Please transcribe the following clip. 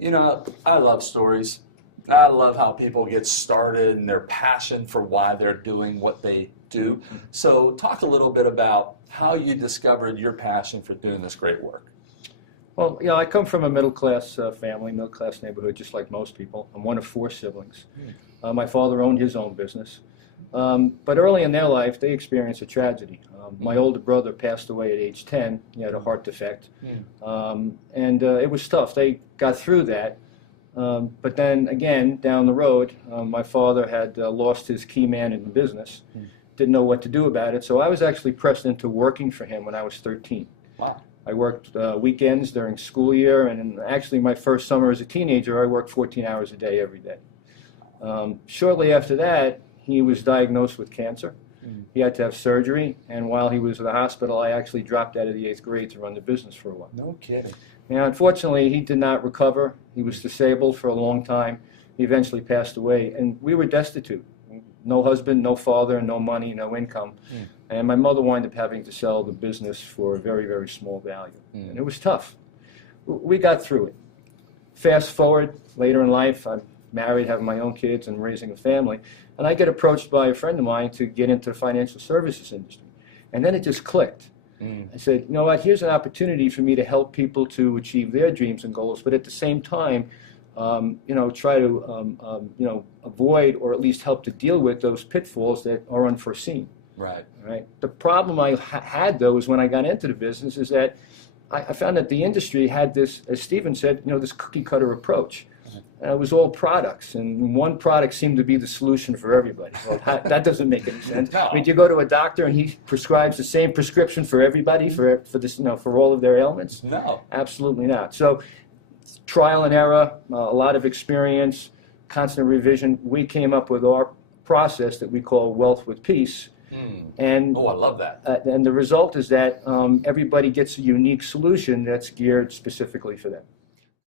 You know, I love stories. I love how people get started and their passion for why they're doing what they do. So, talk a little bit about how you discovered your passion for doing this great work. Well, I come from a middle-class family, middle-class neighborhood, just like most people. I'm one of four siblings. My father owned his own business. But early in their life, they experienced a tragedy. My older brother passed away at age 10. He had a heart defect. And it was tough. They got through that. But then, again, down the road, my father had lost his key man in the business, didn't know what to do about it. So I was actually pressed into working for him when I was 13. Wow. I worked weekends during school year, and actually my first summer as a teenager, I worked 14 hours a day every day. Shortly after that, he was diagnosed with cancer. He had to have surgery, and while he was in the hospital, I actually dropped out of the 8th grade to run the business for a while. No kidding. Now, unfortunately, he did not recover. He was disabled for a long time. He eventually passed away, and we were destitute. No husband, no father, no money, no income. And my mother wound up having to sell the business for a very, very small value. And it was tough. We got through it. Fast forward, later in life, I'm married, have my own kids, and raising a family. And I get approached by a friend of mine to get into the financial services industry. And then it just clicked. I said, you know what, here's an opportunity for me to help people to achieve their dreams and goals, but at the same time, try to, avoid or at least help to deal with those pitfalls that are unforeseen. Right. Right. The problem I had, though, is when I got into the business is that I found that the industry had this, as Stephen said, this cookie-cutter approach. It was all products, and one product seemed to be the solution for everybody. Well, that doesn't make any sense. No. I mean, you go to a doctor and he prescribes the same prescription for everybody for this, for all of their ailments? No. Absolutely not. So, trial and error, a lot of experience, constant revision. We came up with our process that we call Wealth with Peace. And Oh, I love that. and the result is that everybody gets a unique solution that's geared specifically for them.